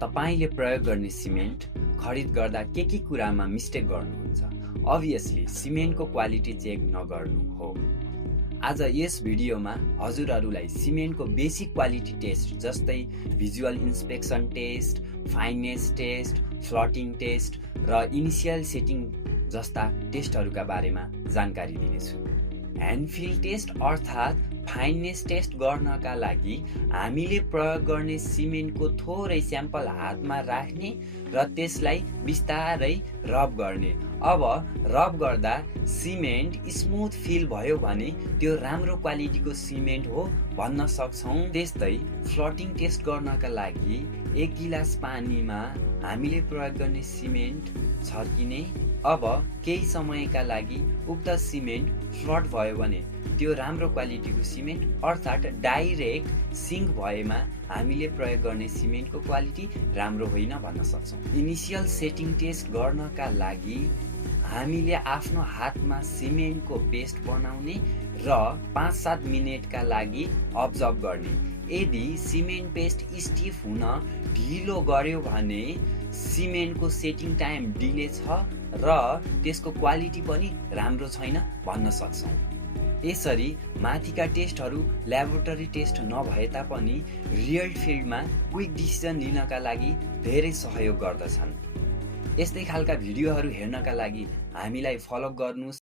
तपाईले प्रयोग गर्ने सिमेन्ट खरिद गर्दा के कुरामा मिस्टेक गर्नुहुन्छ? अभियसली सिमेन्टको क्वालिटी चेक नगर्नु हो। आज यस भिडियोमा हजुरहरूलाई सिमेन्टको बेसिक क्वालिटी टेस्ट जस्तै visual inspection test, fineness test, floating test र इनिसियल सेटिङ जस्ता टेस्टहरूका बारेमा जानकारी दिनेछु। ह्यान्ड टेस्ट अर्थात् फाइनेस टेस्ट गर्नका लागि हामीले प्रयोग गर्ने सिमेन्टको थोरै स्याम्पल हातमा राख्ने र त्यसलाई बिस्तारै रब गर्ने। अब रब गर्दा सिमेन्ट स्मुथ फिल भयो भने त्यो राम्रो क्वालिटीको सिमेन्ट हो भन्न सक्छौँ। त्यस्तै फ्लटिङ टेस्ट गर्नका लागि 1 गिलास पानीमा हामीले प्रयोग गर्ने सिमेन्ट छर्किने। अब केही समयका लागि उक्त सिमेन्ट फ्लट भयो भने त्यो राम्रो क्वालिटीको सिमेन्ट अर्थात् डाइरेक्ट सिङ्क भएमा हामीले प्रयोग गर्ने सिमेन्टको क्वालिटी राम्रो होइन भन्न सक्छौँ। इनिसियल सेटिङ टेस्ट गर्नका लागि हामीले आफ्नो हातमा सिमेन्टको पेस्ट बनाउने र 5-7 मिनेटका लागि अब्जर्भ गर्ने। यदि सिमेन्ट पेस्ट स्टिफ हुन ढिलो गर्यो भने सिमेन्टको सेटिङ टाइम डिले छ र त्यसको क्वालिटी पनि राम्रो छैन भन्न सक्छौँ। यसरी माथिका टेस्टहरू ल्याबोरेटरी टेस्ट नभए तापनि रियल फिल्डमा क्विक डिसिजन लिनका लागि धेरै सहयोग गर्दछन्। यस्तै खालका भिडियोहरू हेर्नका लागि हामीलाई फलो गर्नुहोस्।